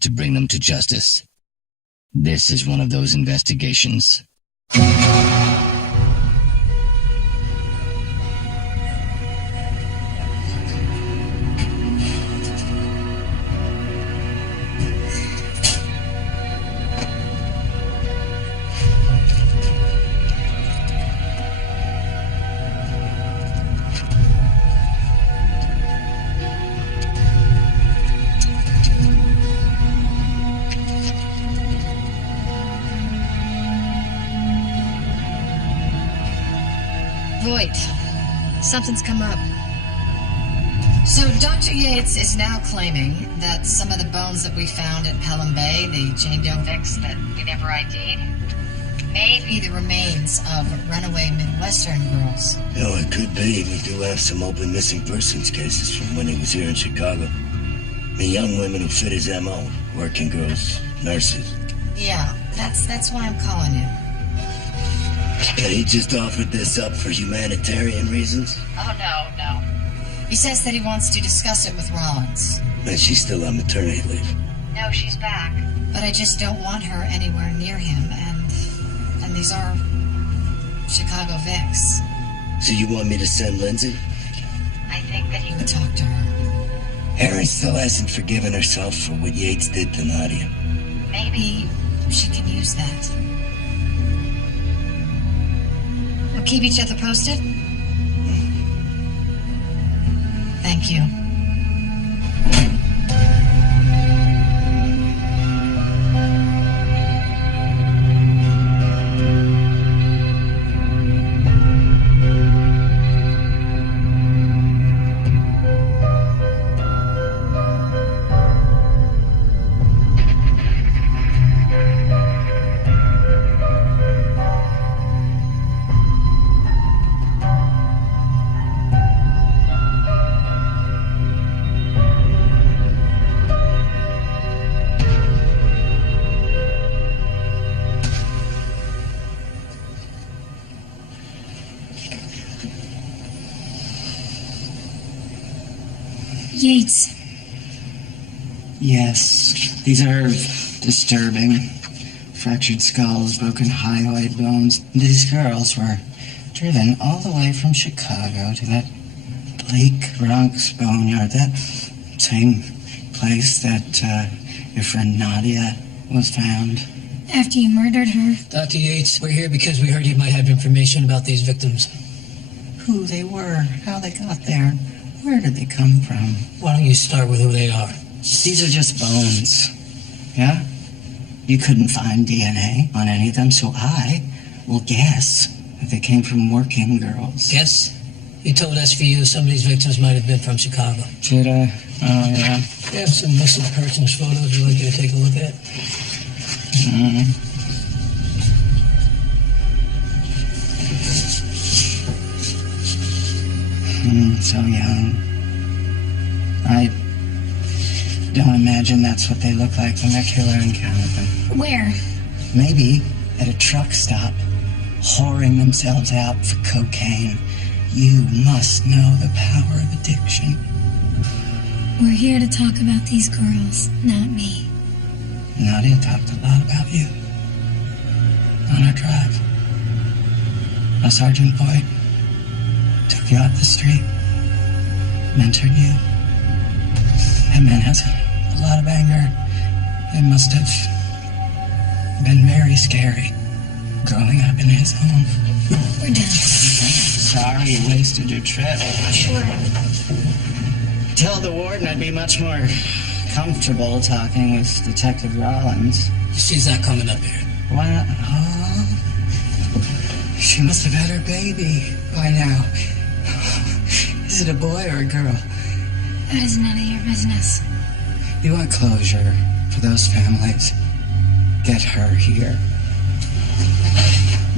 to bring them to justice. This is one of those investigations. Voight, something's come up. So Dr. Yates is now claiming that some of the bones that we found at Pelham Bay, the Jane Doe Vicks that we never ID'd, may be the remains of runaway Midwestern girls. No, it could be. We do have some open missing persons cases from when he was here in Chicago. I mean, young women who fit his M.O., working girls, nurses. Yeah, that's why I'm calling you. And he just offered this up for humanitarian reasons? Oh, no. He says that he wants to discuss it with Rollins. And she's still on maternity leave. No, she's back. But I just don't want her anywhere near him, and these are Chicago Vicks. So you want me to send Lindsay? I think that he would talk to her. Erin still hasn't forgiven herself for what Yates did to Nadia. Maybe she can use that. We'll keep each other posted. Thank you. Yates. Yes, these are disturbing. Fractured skulls, broken hyoid bones. These girls were driven all the way from Chicago to that bleak Bronx boneyard, that same place that your friend Nadia was found. After you murdered her. Dr. Yates, we're here because we heard you might have information about these victims. Who they were, how they got there, where did they come from? Why don't you start with who they are? These are just bones, yeah? You couldn't find DNA on any of them, so I will guess that they came from working girls. Yes? You told SVU some of these victims might have been from Chicago. Did I? Oh, yeah. We have some missing persons photos we'd like you to take a look at. So young. I don't imagine that's what they look like when their killer encountered them. Where? Maybe at a truck stop, whoring themselves out for cocaine. You must know the power of addiction. We're here to talk about these girls, not me. Nadia talked a lot about you on our drive. A Sergeant Boyd took you off the street, mentored you. That man has a lot of anger. It must have been very scary growing up in his home. We're done. Sorry you wasted your trip. Sure. Tell the warden I'd be much more comfortable talking with Detective Rollins. She's not coming up here. Why not? Oh, she must have had her baby by now. Is it a boy or a girl? That is none of your business. You want closure for those families? Get her here.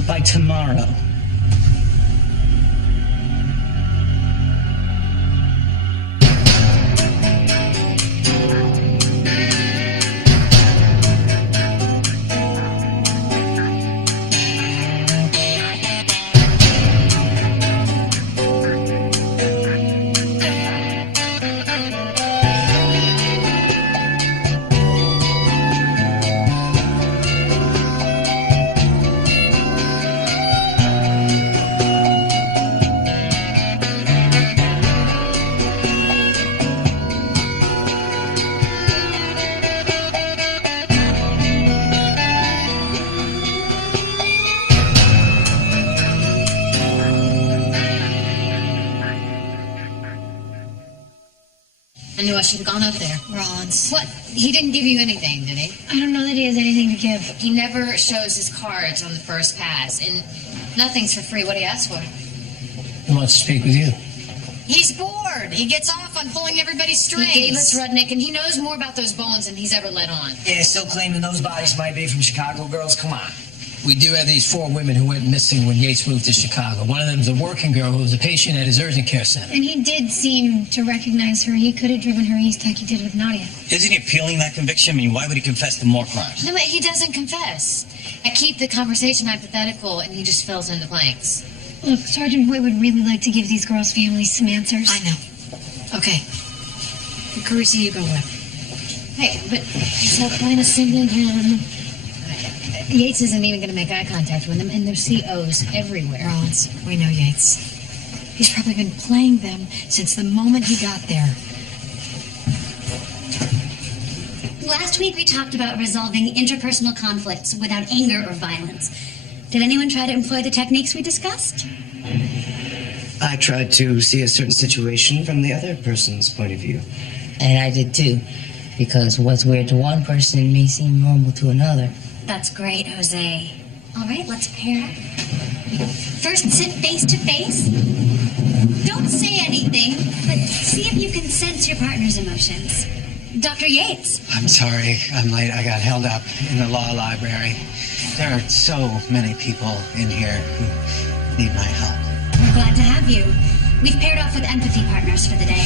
By tomorrow. I knew I should have gone up there. Rollins. What? He didn't give you anything, did he? I don't know that he has anything to give. He never shows his cards on the first pass, and nothing's for free. What do you ask for? He wants to speak with you. He's bored. He gets off on pulling everybody's strings. He gave us Rudnick, and he knows more about those bones than he's ever let on. Yeah, still claiming those bodies might be from Chicago girls. Come on. We do have these 4 women who went missing when Yates moved to Chicago. One of them is a working girl who was a patient at his urgent care center. And he did seem to recognize her. He could have driven her east like he did with Nadia. Isn't he appealing that conviction? I mean, why would he confess to more crimes? No, but he doesn't confess. I keep the conversation hypothetical, and he just fills in the blanks. Look, Sergeant Hoyt would really like to give these girls' families some answers. I know. Okay. Carissa, you go with. Hey, but there's no point of sending him. Yates isn't even going to make eye contact with them, and there's COs everywhere. Rollins, we know Yates. He's probably been playing them since the moment he got there. Last week we talked about resolving interpersonal conflicts without anger or violence. Did anyone try to employ the techniques we discussed? I tried to see a certain situation from the other person's point of view. And I did too, because what's weird to one person may seem normal to another. That's great, Jose. All right, let's pair up. First, sit face to face. Don't say anything, but see if you can sense your partner's emotions. Dr. Yates. I'm sorry, I'm late. I got held up in the law library. There are so many people in here who need my help. We're glad to have you. We've paired off with empathy partners for the day.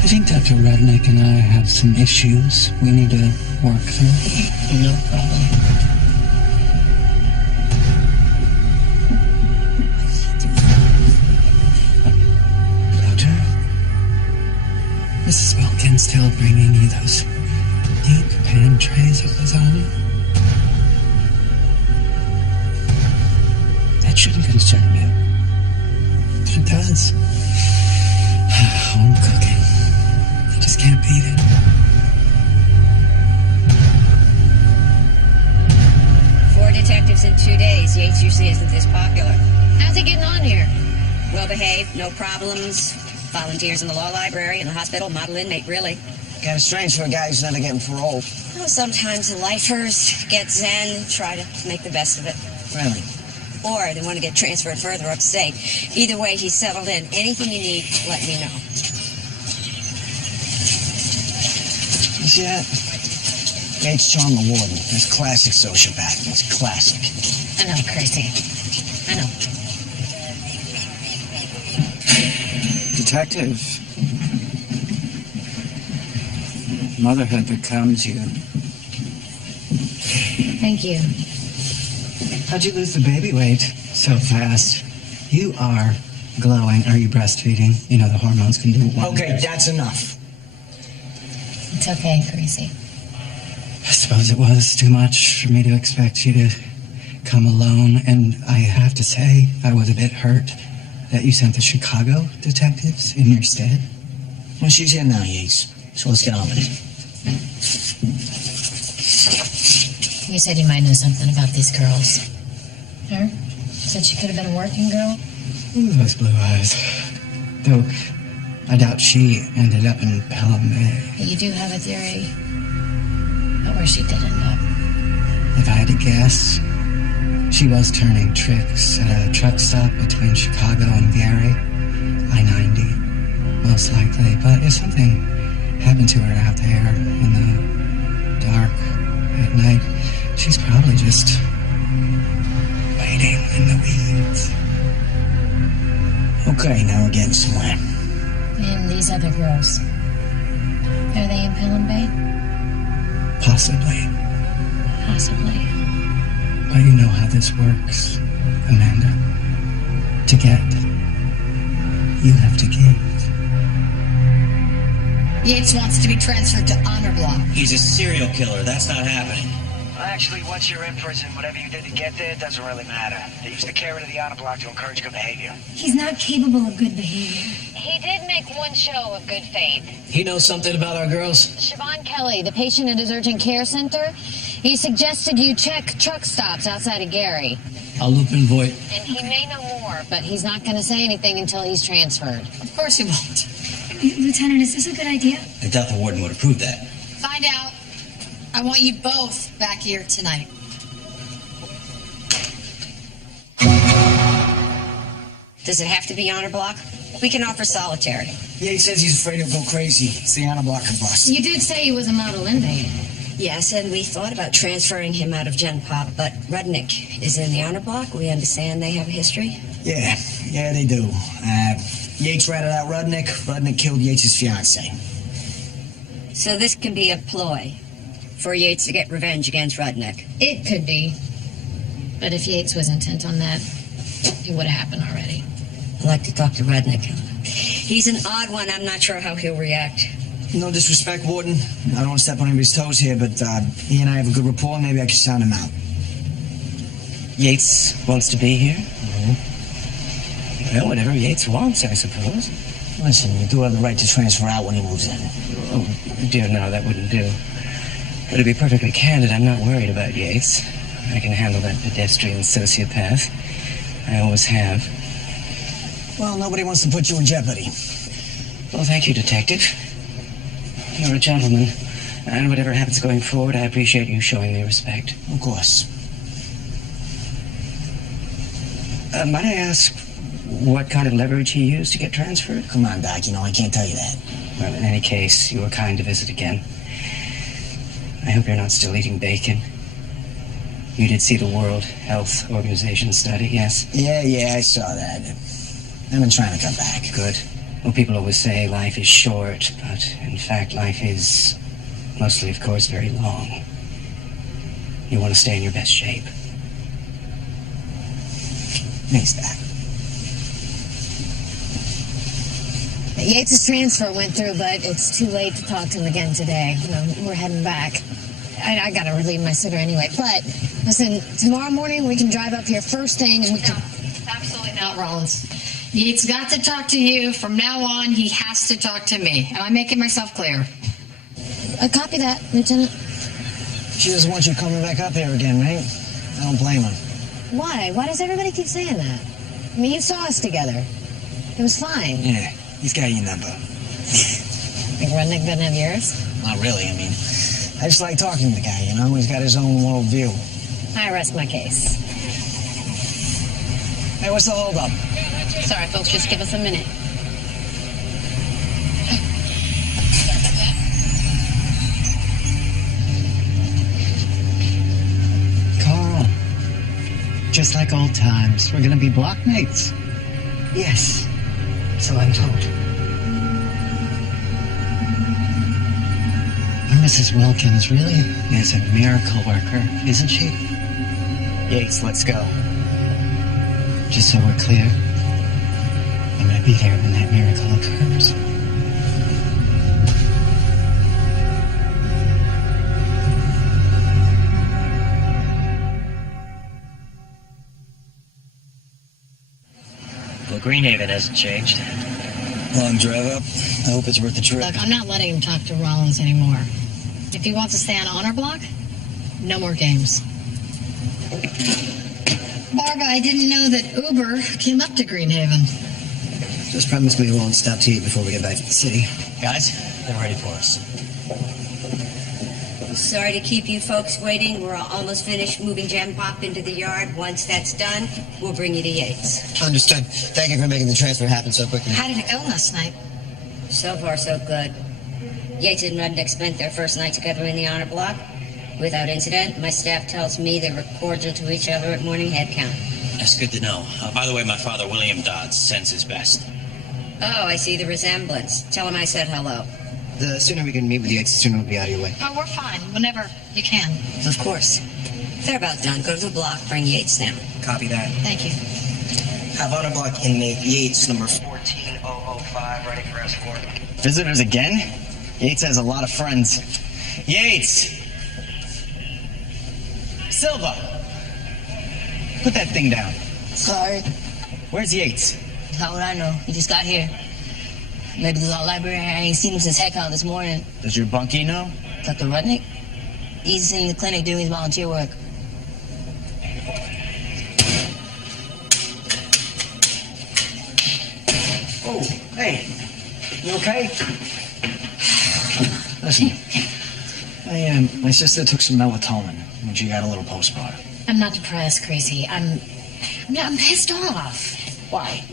I think Dr. Rudnick and I have some issues we need to work through. No problem. Doctor? Mrs. Wilkins still bringing you those deep pan trays of lasagna? That shouldn't concern you. But it does. Home cooking. I just can't beat it. Four detectives in 2 days. Yates usually isn't this popular. How's he getting on here? Well behaved, no problems. Volunteers in the law library, in the hospital, model inmate, really. Kind of strange for a guy who's never getting parole. Well, sometimes the lifers get zen, try to make the best of it. Really? Or they want to get transferred further upstate. Either way, he's settled in. Anything you need, let me know. Yeah. Yates charm the warden. That's classic sociopath. It's classic. I know, crazy. I know. Detective. Motherhood becomes you. Thank you. How'd you lose the baby weight so fast? You are glowing. Are you breastfeeding? You know the hormones can do wonders. Okay, that's enough. It's okay, Crazy. I suppose it was too much for me to expect you to come alone, and I have to say, I was a bit hurt that you sent the Chicago detectives in your stead. Well, she's here now, Yates. So let's get on with it. You said you might know something about these girls. Her? Said she could have been a working girl? Ooh, those blue eyes. Though, I doubt she ended up in Pelham Bay. But you do have a theory about where she did end up. If I had to guess, she was turning tricks at a truck stop between Chicago and Gary. I-90, most likely. But if something happened to her out there in the dark at night, she's probably just waiting in the weeds. Okay, now we're getting somewhere. And these other girls, are they in Pelham Bay? Possibly. Possibly. But you know how this works, Amanda. To get, you have to give. Yates wants to be transferred to Honor Block. He's a serial killer. That's not happening. Actually, once you're in prison, whatever you did to get there doesn't really matter. They use the care of the honor block to encourage good behavior. He's not capable of good behavior. He did make one show of good faith. He knows something about our girls? Siobhan Kelly, the patient at his urgent care center, he suggested you check truck stops outside of Gary. I'll loop in Voight. And he may know more, but he's not going to say anything until he's transferred. Of course he won't. Lieutenant, is this a good idea? I doubt the warden would approve that. Find out. I want you both back here tonight. Does it have to be honor block? We can offer solitary. Yeah, he says he's afraid he'll go crazy. It's the honor block and bust. You did say he was a model inmate. Yes, and we thought about transferring him out of Gen Pop, but Rudnick is in the honor block. We understand they have a history. Yeah, they do. Yates ratted out Rudnick. Rudnick killed Yates' fiancée. So this can be a ploy for Yates to get revenge against Rudnick. It could be. But if Yates was intent on that, it would have happened already. I'd like to talk to Rudnick. He's an odd one. I'm not sure how he'll react. No disrespect, Warden. I don't want to step on anybody's toes here, but he and I have a good rapport. Maybe I could sound him out. Yates wants to be here? Mm-hmm. Well, whatever Yates wants, I suppose. Listen, you do have the right to transfer out when he moves in. Oh, dear, no, that wouldn't do. But to be perfectly candid, I'm not worried about Yates. I can handle that pedestrian sociopath. I always have. Well, nobody wants to put you in jeopardy. Well, thank you, Detective. You're a gentleman. And whatever happens going forward, I appreciate you showing me respect. Of course. Might I ask what kind of leverage he used to get transferred? Come on, Doc, I can't tell you that. Well, in any case, you were kind to visit again. I hope you're not still eating bacon. You did see the World Health Organization study, yes? Yeah, I saw that. I've been trying to come back. Good. Well, people always say life is short, but in fact, life is mostly, of course, very long. You want to stay in your best shape. Thanks, Doc. Yates' transfer went through, but it's too late to talk to him again today. We're heading back. I gotta relieve my sitter anyway. But listen, tomorrow morning we can drive up here first thing and we can... No, absolutely not, Rollins. Yates got to talk to you. From now on, he has to talk to me. Am I making myself clear? Copy that, Lieutenant. She doesn't want you coming back up here again, right? I don't blame her. Why? Why does everybody keep saying that? I mean, you saw us together. It was fine. Yeah, he's got your number. Think Rudnick doesn't have yours? Not really, I just like talking to the guy, He's got his own world view. I rest my case. Hey, what's the holdup? Sorry, folks, just give us a minute. Carl, just like old times, we're gonna be blockmates. Yes, So I'm told. Mrs. Wilkins really is a miracle worker, isn't she? Yates, let's go. Just so we're clear, I'm gonna be there when that miracle occurs. Well, Greenhaven hasn't changed. Long drive up. I hope it's worth the trip. Look, I'm not letting him talk to Rollins anymore. If he wants to stay on honor block, no more games. Barbara, I didn't know that Uber came up to Greenhaven. Just promise me we won't stop to eat before we get back to the city. Guys, they're ready for us. Sorry to keep you folks waiting. We're almost finished moving Gen Pop into the yard. Once that's done, we'll bring you to Yates. Understood. Thank you for making the transfer happen so quickly. How did it go last night? So far, so good. Yates and Rudnick spent their first night together in the honor block. Without incident, my staff tells me they were cordial to each other at morning head count. That's good to know. By the way, my father, William Dodds, sends his best. Oh, I see the resemblance. Tell him I said hello. The sooner we can meet with Yates, the sooner we'll be out of your way. Oh, we're fine. Whenever you can. Of course. They're about done. Go to the block. Bring Yates down. Copy that. Thank you. Have honor block inmate Yates, number 14005, ready for escort. Visitors again? Yates has a lot of friends. Yates! Silva! Put that thing down. Sorry. Where's Yates? How would I know? He just got here. Maybe the law library. I ain't seen him since head count this morning. Does your bunkie know? Dr. Rudnick? He's in the clinic doing his volunteer work. Oh, hey. You okay? Listen, my sister took some melatonin when she got a little postpartum. I'm not depressed, Crazy. I'm pissed off. Why?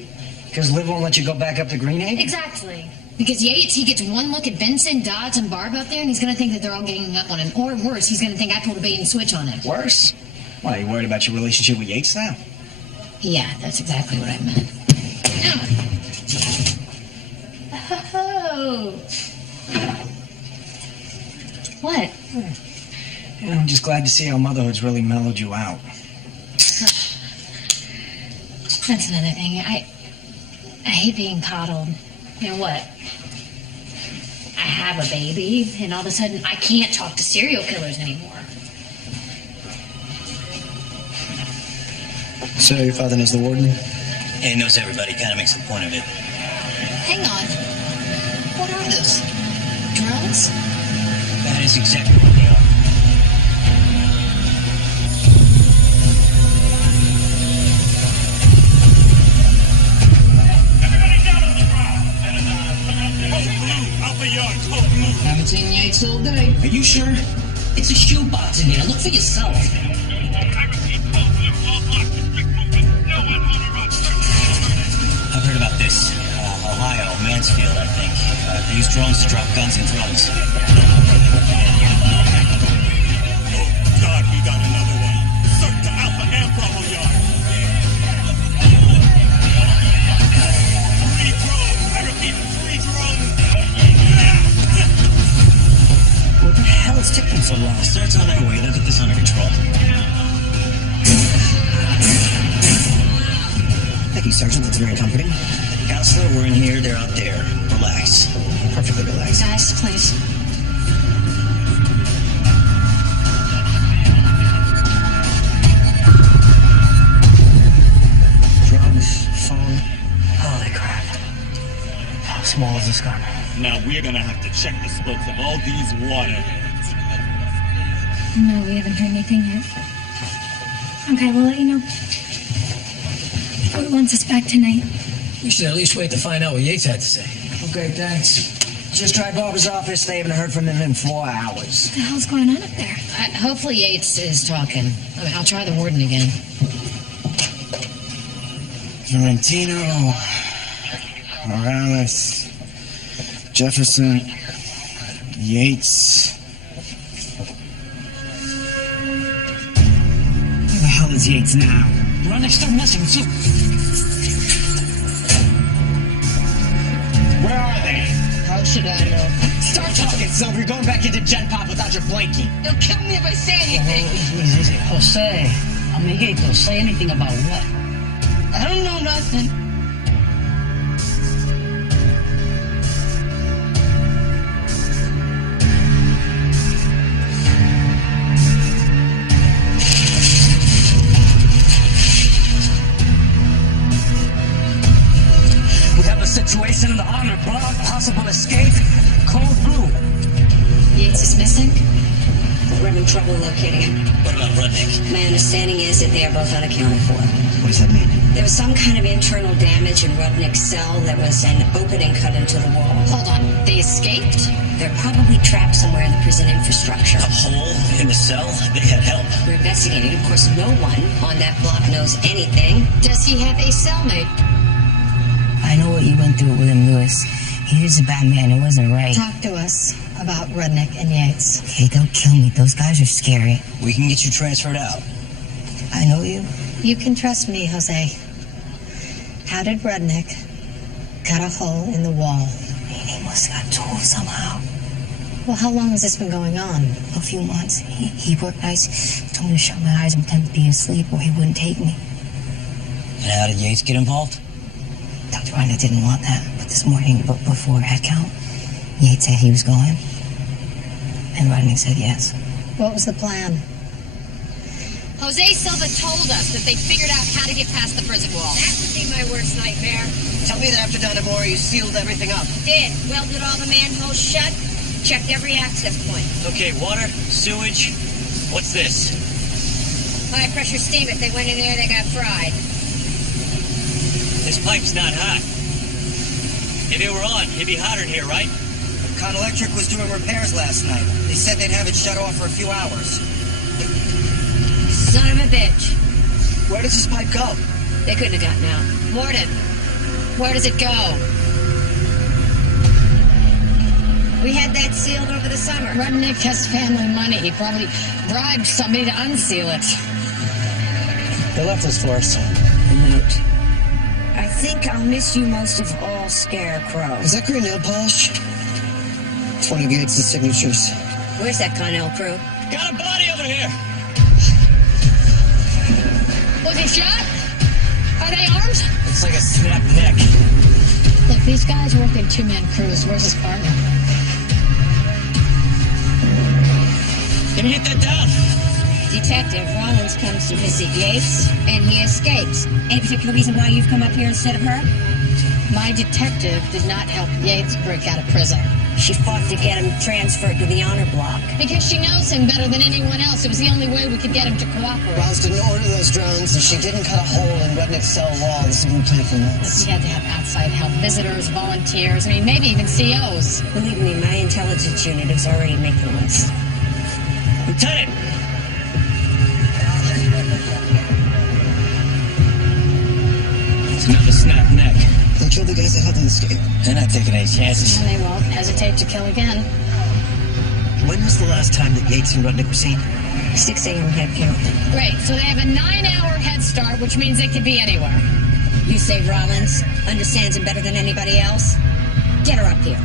Because Liv won't let you go back up to Greenhaven? Exactly. Because Yates, he gets one look at Benson, Dodds, and Barb out there, and he's going to think that they're all ganging up on him. Or worse, he's going to think I pulled a bait and switch on him. Worse? Why, are you worried about your relationship with Yates now? Yeah, that's exactly what I meant. Oh. What? You know, I'm just glad to see how motherhood's really mellowed you out. That's another thing. I hate being coddled. You know what? I have a baby, and all of a sudden I can't talk to serial killers anymore. So your father knows the warden? He knows everybody, kind of makes a point of it. Hang on. What are those? Drones? That is exactly what they are. Haven't seen Yates all day. Are you sure? It's a shoebox in here. Look for yourself. I've heard about this. Ohio, Mansfield, I think. They use drones to drop guns and drones. Oh, God, we got another one. Search to Alpha and Bravo Yard. 3 drones. I repeat, 3 drones. What the hell is taking so long? The search's on their way. They'll get this under control. Thank you, Sergeant. That's very comforting. Counselor, we're in here. They're out there. Relax. Perfectly relaxed. Guys, please. Drugs, phone. Holy crap. How small is this gun? Now we're gonna have to check the spokes of all these waterheads. No, we haven't heard anything yet. Okay, we'll let you know. Ford wants us back tonight. We should at least wait to find out what Yates had to say. Okay, thanks. Just tried Barbara's office. They haven't heard from him in 4 hours. What the hell's going on up there? Hopefully Yates is talking. I mean, I'll try the warden again. Fiorentino, Morales, Jefferson, Yates. Where the hell is Yates now? Rudnick's still missing, too. Where are they? How should I know? Start talking, Silver. You're going back into Gen Pop without your blankie. He'll kill me if I say anything. Easy. Jose, amiguito, say anything about what? I don't know nothing. Situation in the honor block, possible escape, code blue. Yates is missing? We're having trouble locating him. What about Rudnick? My understanding is that they are both unaccounted for. What does that mean? There was some kind of internal damage in Rudnick's cell. There was an opening cut into the wall. Hold on, they escaped? They're probably trapped somewhere in the prison infrastructure. A hole in the cell? They had help. We're investigating. Of course, no one on that block knows anything. Does he have a cellmate? I know what you went through with him, Lewis. He was a bad man. It wasn't right. Talk to us about Rudnick and Yates. Okay, they'll kill me. Those guys are scary. We can get you transferred out. I know you. You can trust me, Jose. How did Rudnick cut a hole in the wall? He must have got told somehow. Well, how long has this been going on? A few months. He worked nights, told me to shut my eyes and pretend to be asleep or he wouldn't take me. And how did Yates get involved? Dr. Rudnick didn't want that, but this morning, before head count, Yates said he was going, and Rudnick said yes. What was the plan? Jose Silva told us that they figured out how to get past the prison wall. That would be my worst nightmare. Tell me that after Danamora you sealed everything up. Did. Welded all the manholes shut. Checked every access point. Okay, water, sewage. What's this? High pressure steam. If they went in there, they got fried. This pipe's not hot. If it were on, it'd be hotter in here, right? Con Electric was doing repairs last night. They said they'd have it shut off for a few hours. Son of a bitch. Where does this pipe go? They couldn't have gotten out. Morden, where does it go? We had that sealed over the summer. Rudnick has family money. He probably bribed somebody to unseal it. They left this for us. Note. I think I'll miss you most of all, Scarecrow. Is that green nail polish? It's one of Yates' signatures. Where's that Connell crew? Got a body over here! Was he shot? Are they armed? Looks like a snapped neck. Look, these guys work in two-man crews. Where's his partner? Can you get that down? Detective Rollins comes to visit Yates, and he escapes. Any particular reason why you've come up here instead of her? My detective did not help Yates break out of prison. She fought to get him transferred to the honor block. Because she knows him better than anyone else. It was the only way we could get him to cooperate. Rollins didn't order those drones, and she didn't cut a hole in Rudnick's cell wall. This has been planned for months. He had to have outside help, visitors, volunteers, maybe even COs. Believe me, my intelligence unit is already making lists. Lieutenant! It's another snapped neck. They killed the guys that helped him escape. They're not taking any chances. And they won't hesitate to kill again. When was the last time that Yates and Rudnick were seen? 6 a.m. head count. Great, so they have a 9-hour head start, which means they could be anywhere. You say Rollins understands him better than anybody else? Get her up here.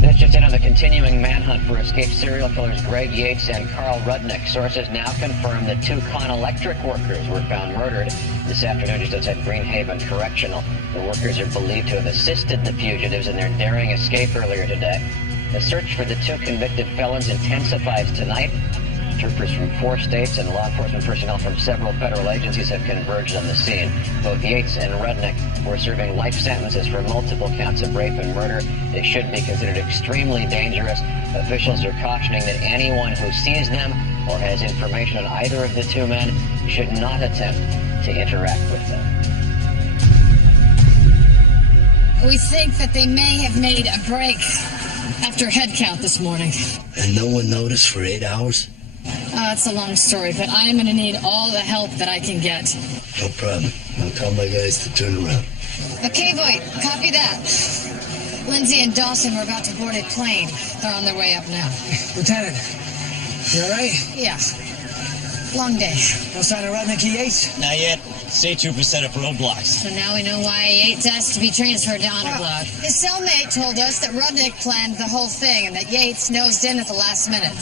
This just in on the continuing manhunt for escaped serial killers Greg Yates and Carl Rudnick. Sources now confirm that 2 Con Electric workers were found murdered this afternoon just outside Greenhaven Correctional. The workers are believed to have assisted the fugitives in their daring escape earlier today. The search for the 2 convicted felons intensifies tonight. Troopers from 4 states and law enforcement personnel from several federal agencies have converged on the scene. Both Yates and Rudnick were serving life sentences for multiple counts of rape and murder. They should be considered extremely dangerous. Officials are cautioning that anyone who sees them or has information on either of the 2 men should not attempt to interact with them. We think that they may have made a break after head count this morning. And no one noticed for 8 hours? It's a long story, but I am going to need all the help that I can get. No problem. I'll tell my guys to turn around. Okay, Voight, copy that. Lindsay and Dawson were about to board a plane. They're on their way up now. Lieutenant, you all right? Yeah. Long day. No sign of Rudnick or Yates? Not yet. State troopers set up roadblocks. So now we know why Yates asked to be transferred to honor block. His cellmate told us that Rudnick planned the whole thing and that Yates nosed in at the last minute.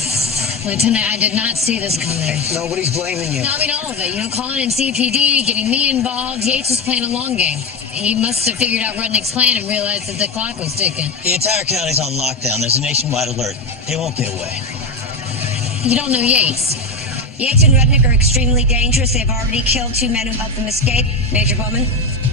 Lieutenant, I did not see this coming. Nobody's blaming you. No, I mean all of it. Calling in CPD, getting me involved. Yates was playing a long game. He must have figured out Rudnick's plan and realized that the clock was ticking. The entire county's on lockdown. There's a nationwide alert. They won't get away. You don't know Yates. Yates and Rudnick are extremely dangerous. They've already killed 2 men who helped them escape. Major Bowman?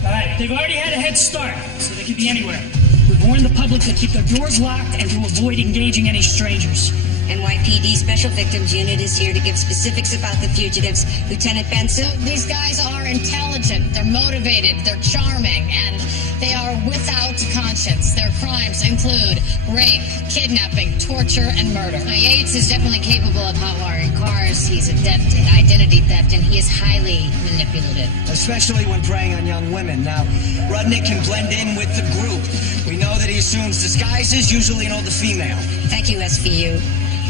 All right, they've already had a head start, so they could be anywhere. We've warned the public to keep their doors locked and to avoid engaging any strangers. NYPD Special Victims Unit is here to give specifics about the fugitives. Lieutenant Benson? So these guys are intelligent, they're motivated, they're charming, and they are without conscience. Their crimes include rape, kidnapping, torture, and murder. Now, Yates is definitely capable of hotwiring cars. He's adept in identity theft, and he is highly manipulative. Especially when preying on young women. Now, Rudnick can blend in with the group. We know that he assumes disguises, usually an older female. Thank you, SVU.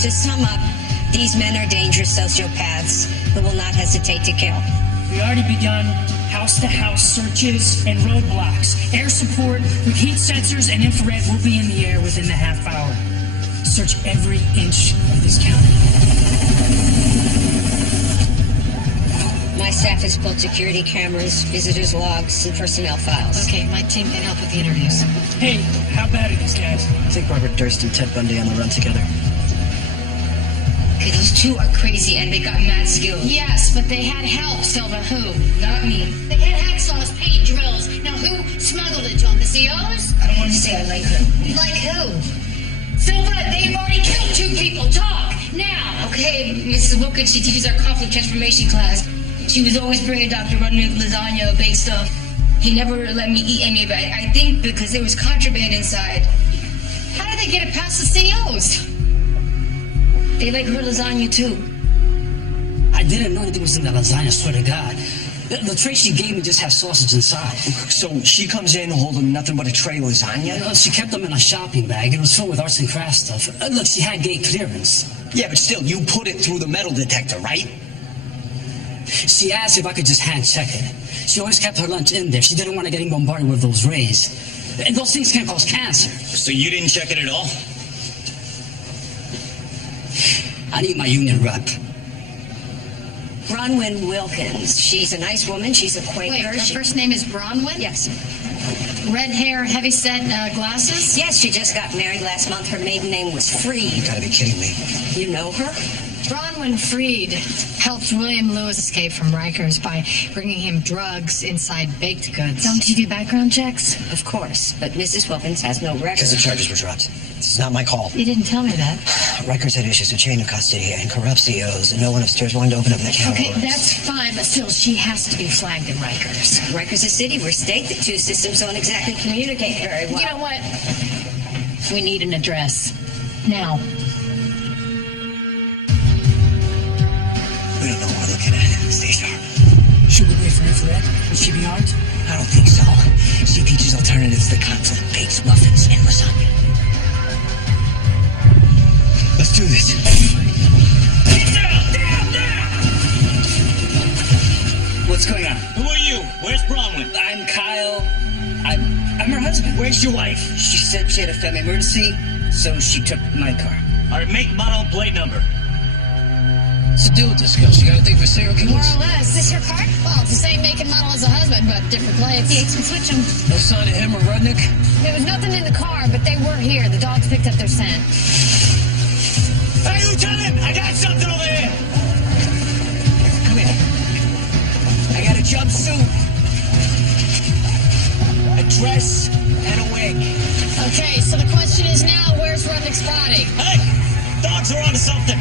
To sum up, these men are dangerous sociopaths who will not hesitate to kill. We already begun house-to-house searches and roadblocks. Air support with heat sensors and infrared will be in the air within the half hour. Search every inch of this county. My staff has pulled security cameras, visitors' logs, and personnel files. Okay, my team can help with the interviews. Hey, how bad are these guys? I think Robert Durst and Ted Bundy on the run together. Okay, those 2 are crazy and they got mad skills. Yes, but they had help, Silva. Who? Not me. They had hacksaws, paint drills. Now, who smuggled it, John? The COs? I don't want to say I like them. Like who? Silva, they've already killed 2 people. Talk. Now! Okay, Mrs. Wilkins, she teaches our conflict transformation class. She was always bringing Dr. Rudnick lasagna, baked stuff. He never let me eat any of it. I think because there was contraband inside. How did they get it past the COs? They like her lasagna, too. I didn't know anything was in that lasagna, swear to God. The tray she gave me just has sausage inside. So she comes in holding nothing but a tray of lasagna? She kept them in a shopping bag. It was filled with arts and crafts stuff. Look, she had gate clearance. Yeah, but still, you put it through the metal detector, right? She asked if I could just hand check it. She always kept her lunch in there. She didn't want to get bombarded with those rays. And those things can cause cancer. So you didn't check it at all? I need my union rep. Bronwyn Wilkins. She's a nice woman. She's a Quaker. Wait, her first name is Bronwyn? Yes. Red hair, heavy-set glasses? Yes, she just got married last month. Her maiden name was Freed. You gotta be kidding me. You know her? Bronwyn Freed helped William Lewis escape from Rikers by bringing him drugs inside baked goods. Don't you do background checks? Of course, but Mrs. Wilkins has no record. Because the charges were dropped. This is not my call. You didn't tell me that. Rikers had issues with chain of custody and corrupt COs, and no one upstairs wanted to open up that can of Okay, worms. that's fine, but still, she has to be flagged in Rikers. Rikers is city. We're state. The two systems don't exactly communicate very well. You know what? We need an address. Now. We don't know what we're looking at. Stay sharp. Should we wait for infrared? Would she be armed? I don't think so. She teaches alternatives to the conflict, bakes, muffins, and lasagna. Let's do this. Get down! Down! Down! What's going on? Who are you? Where's Bronwyn? I'm Kyle. I'm her husband. Where's your wife? She said she had a family emergency, so she took my car. All right, make, model, and plate number. What's the deal with this girl? She got a thing for serial More killers? or less. Is this your car? Well, it's the same make and model as the husband, but different plates. Yates can switch them. No sign of him or Rudnick? There was nothing in the car, but they were here. The dogs picked up their scent. Hey, Lieutenant! I got something over here! Come here. I got a jumpsuit, a dress, and a wig. Okay, so the question is now, where's Rudnick's body? Hey! Dogs are onto something!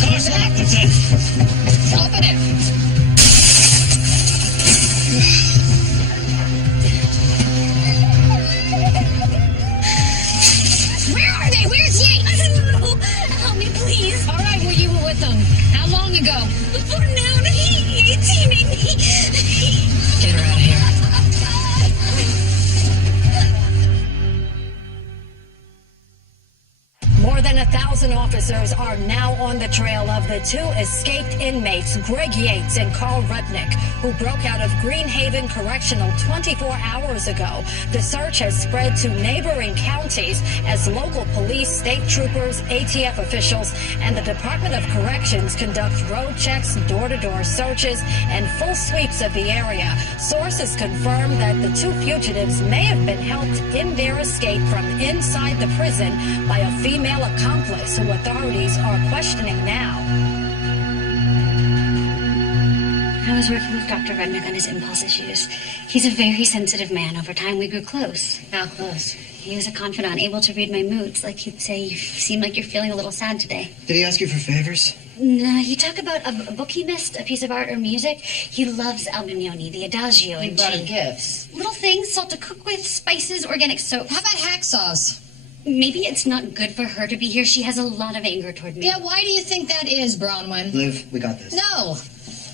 Car's locked, Lieutenant! Open it! Where are they? Where's Yates? I don't know. Help me, please. All right, well, you were with them. How long ago? Before now, he made me. Get her out of here. More than 1,000 officers are now on the trail of the two escaped inmates, Greg Yates and Carl Rudnick, who broke out of Greenhaven Correctional 24 hours ago. The search has spread to neighboring counties as local police, state troopers, ATF officials, and the Department of Corrections conduct road checks, door-to-door searches, and full sweeps of the area. Sources confirm that the two fugitives may have been helped in their escape from inside the prison by a female accomplice who authorities are questioning now. I was working with Dr. Rudnick on his impulse issues. He's a very sensitive man. Over time, we grew close. How close? He was a confidant, able to read my moods. Like he'd say, you seem like you're feeling a little sad today. Did he ask you for favors? No, you talk about a book he missed, a piece of art or music. He loves Albinoni, the Adagio. You brought him gifts. Little things, salt to cook with, spices, organic soap. How about hacksaws? Maybe it's not good for her to be here. She has a lot of anger toward me. Yeah, why do you think that is, Bronwyn? Liv, we got this. No.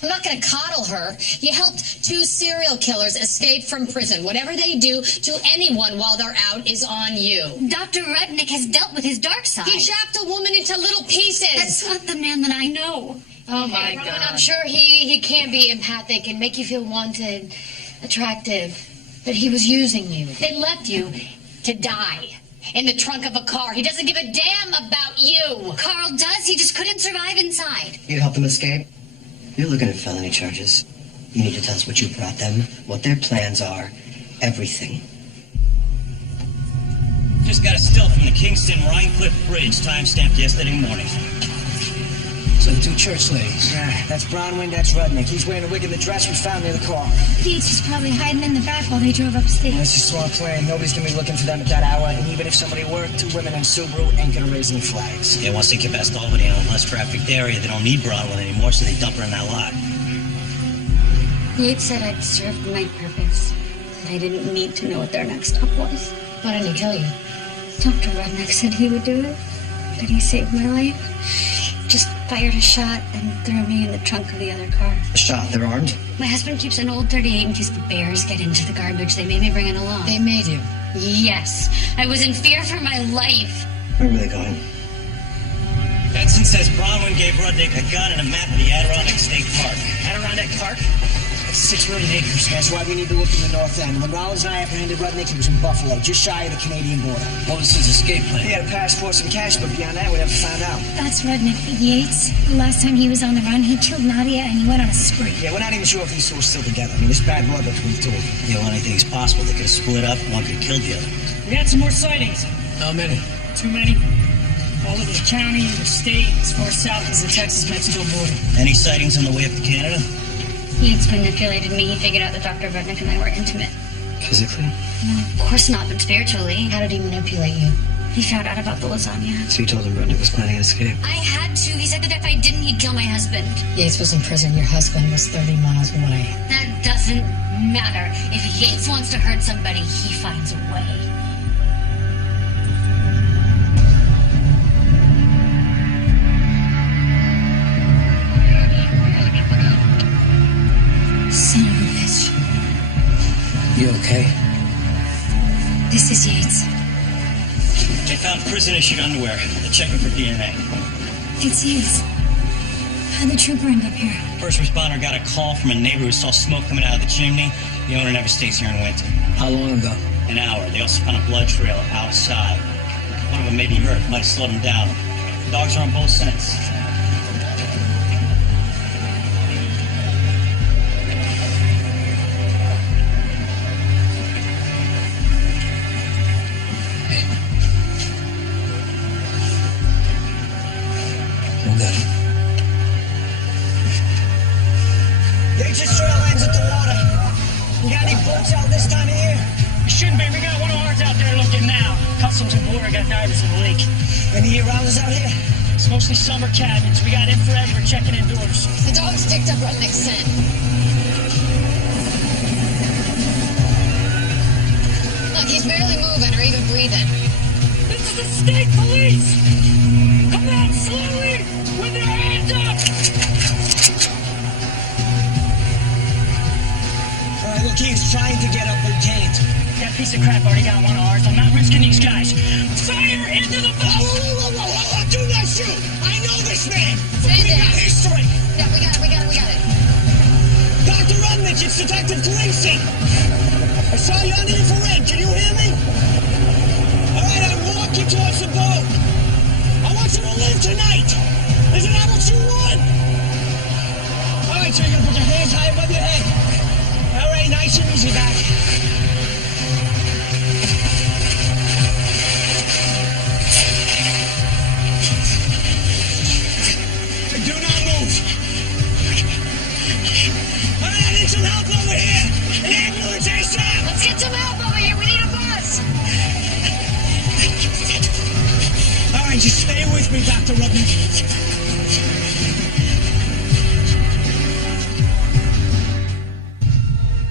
I'm not going to coddle her. You helped two serial killers escape from prison. Whatever they do to anyone while they're out is on you. Dr. Rudnick has dealt with his dark side. He chopped a woman into little pieces. That's not the man that I know. Oh, my Bronwyn, God. I'm sure he can be empathic and make you feel wanted, attractive. But he was using you. They left you to die in the trunk of a car. He doesn't give a damn about you. Carl does. He just couldn't survive inside. You helped them escape? You're looking at felony charges. You need to tell us what you brought them, what their plans are, everything. Just got a still from the Kingston Rhinecliff Bridge, time-stamped yesterday morning. So the two church ladies. That's Bronwyn, that's Rudnick. He's wearing a wig and the dress we found near the car. Yates was probably hiding in the back while they drove upstate. That's a smart plan. Nobody's gonna be looking for them at that hour, and even if somebody were, two women in Subaru ain't gonna raise any flags. Yeah, once they get past Albany on a less trafficked area, they don't need Bronwyn anymore, so they dump her in that lot. Yates said I'd served my purpose. That I didn't need to know what their next stop was. Why didn't he kill you? Dr. Rudnick said he would do it, but he saved my life. Just fired a shot and threw me in the trunk of the other car. A shot, they're armed? My husband keeps an old 38 in case the bears get into the garbage. They made me bring it along. They made you? Yes. I was in fear for my life. Where were they going? Benson says Bronwyn gave Rudnick a gun and a map of the Adirondack State Park. Adirondack Park? That's 6 million acres. That's why we need to look in the north end. When Rollins and I apprehended Rudnick, he was in Buffalo, just shy of the Canadian border. What was his escape plan? He had a passport, some cash, but beyond that, we never found out. That's Rudnick Yates. The last time he was on the run, he killed Nadia and he went on a spree. Yeah, we're not even sure if these two are still together. I mean, it's bad blood between the two of them. Yeah, well, anything's possible. They could have split up, one could have killed the other. We got some more sightings. How many? Too many. All over the county, the state, as far south as the Texas-Mexico border. Any sightings on the way up to Canada? Yates manipulated me. He figured out that Dr. Rudnick and I were intimate. Physically? No, of course not, but spiritually. How did he manipulate you? He found out about the lasagna. So you told him Rudnick was planning an escape? I had to. He said that if I didn't, he'd kill my husband. Yates was in prison. Your husband was 30 miles away. That doesn't matter. If Yates wants to hurt somebody, he finds a way. Son of a bitch. You okay? This is Yates. They found prison-issued underwear. They're checking for DNA. It's Yates. How'd the trooper end up here? First responder got a call from a neighbor who saw smoke coming out of the chimney. The owner never stays here in winter. How long ago? An hour. They also found a blood trail outside. One of them may be hurt. Might have slowed him down. Dogs are on both scents. Yates' trail ends at the water. We got any boats out this time of year? We shouldn't be. We got one of ours out there looking now. Customs and Border got divers in the lake. Any year-rounders out here? It's mostly summer cabins. We got infrared. We're checking indoors. The dogs picked up Rudnick's scent. Look, he's barely moving or even breathing. This is the state police! Come out slowly with your hands up! All right, look, he's trying to get up, but he can't. That piece of crap already got one of ours. I'm not risking these guys. Fire into the boat! Whoa, do not shoot! I know this man! Stay We there. got history! Yeah, we got it. Dr. Rudnick, it's Detective Gleason! I saw you on the infrared. Can you hear me? All right, I'm walking towards the boat. I want you to live tonight. Isn't that what you want? All right, so you're gonna put your hands high above your head. All right, nice and easy back. Do not move. All right, I need some help over here. An ambulance, ASAP. Let's get some help over here. We need a bus. All right, just stay with me, Dr. Rudnick.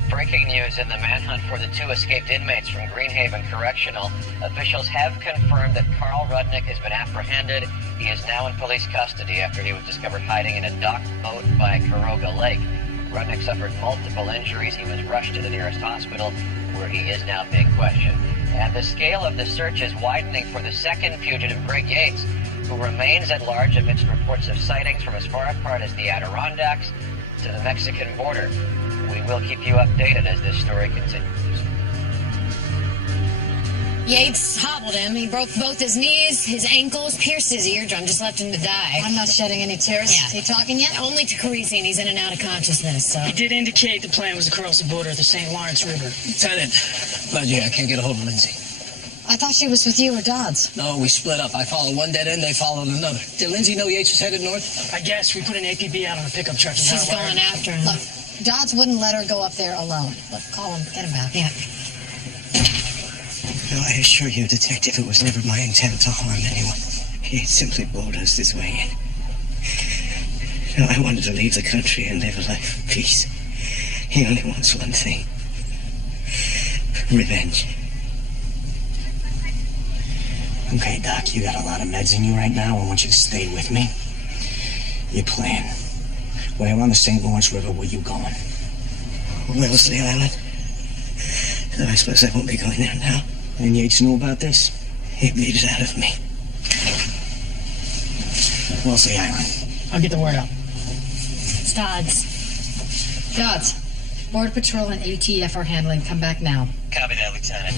Breaking news in the manhunt for the two escaped inmates from Greenhaven Correctional. Officials have confirmed that Carl Rudnick has been apprehended. He is now in police custody after he was discovered hiding in a docked boat by Caroga Lake. Rudnick suffered multiple injuries. He was rushed to the nearest hospital, where he is now being questioned. And the scale of the search is widening for the second fugitive, Greg Yates, who remains at large amidst reports of sightings from as far apart as the Adirondacks to the Mexican border. We will keep you updated as this story continues. Yates hobbled him. He broke both his knees, his ankles, pierced his eardrum, just left him to die. I'm not shedding any tears. Yeah. Is he talking yet? Only to Carisi, and he's in and out of consciousness, so. He did indicate the plan was to cross the border of the St. Lawrence River. Lieutenant. Glad you I can't get a hold of Lindsay. I thought she was with you or Dodds. No, we split up. I followed one dead end, they followed another. Did Lindsay know Yates was headed north? I guess we put an APB out on a pickup truck. She's going after him. Look, Dodds wouldn't let her go up there alone. Look, call him, get him back. Yeah. No, I assure you, Detective, it was never my intent to harm anyone. He simply bulldozed his way in. No, I wanted to leave the country and live a life of peace. He only wants one thing. Revenge. Okay, Doc, you got a lot of meds in you right now. I want you to stay with me. Your plan. Where on the St. Lawrence River were you going? Wellesley Island. No, I suppose I won't be going there now. And Yates knew about this? He beat it out of me. Wellesley Island. I'll get the word out. It's Dodds. Dodds. Border Patrol and ATF are handling. Come back now. Copy that, Lieutenant.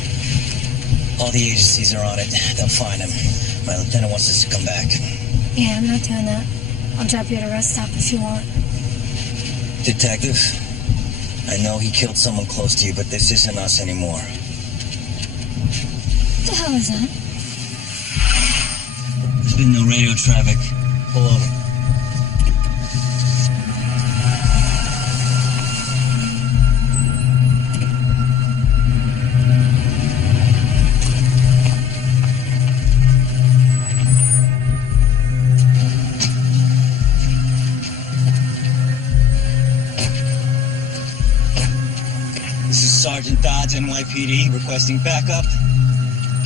All the agencies are on it. They'll find him. My lieutenant wants us to come back. Yeah, I'm not doing that. I'll drop you at a rest stop if you want. Detective, I know he killed someone close to you, but this isn't us anymore. What the hell is that? There's been no radio traffic. Pull over. This is Sergeant Dodds, NYPD, requesting backup.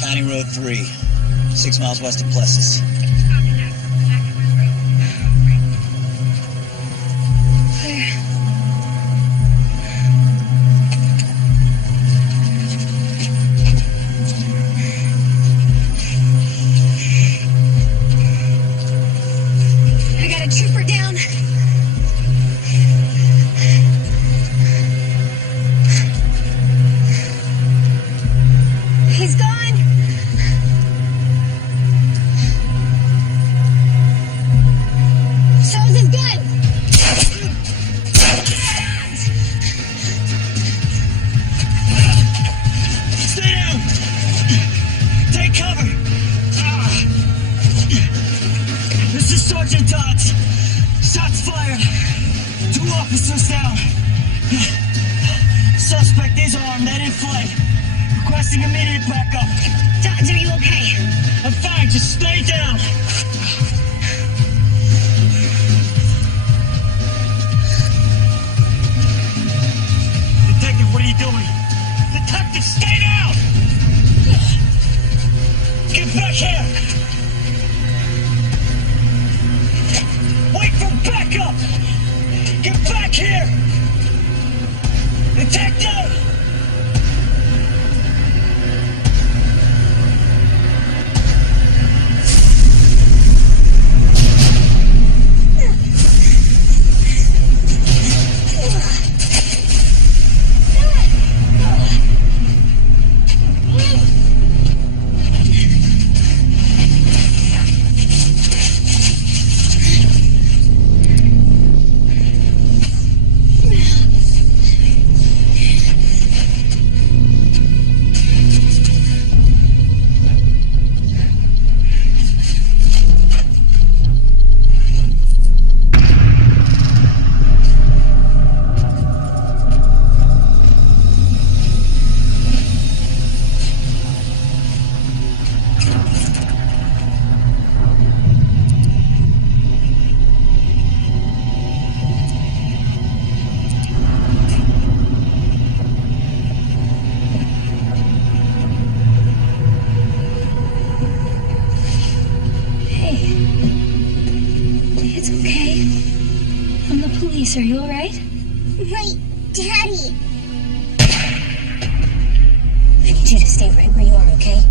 County Road 3, 6 miles west of Plessis. I got a trooper down. He's gone. Shows his gun. Stay down! Take cover! This is Sergeant Dodds. Shots fired. 2 officers down. Suspect is armed and in flight. Requesting immediate backup. Dodds, are you okay? I'm fine, just stay down. Detective, what are you doing? Detective, stay down! Get back here! Wait for backup! Get back here! Detective! Are you all right? My daddy. I need you to stay right where you are, okay?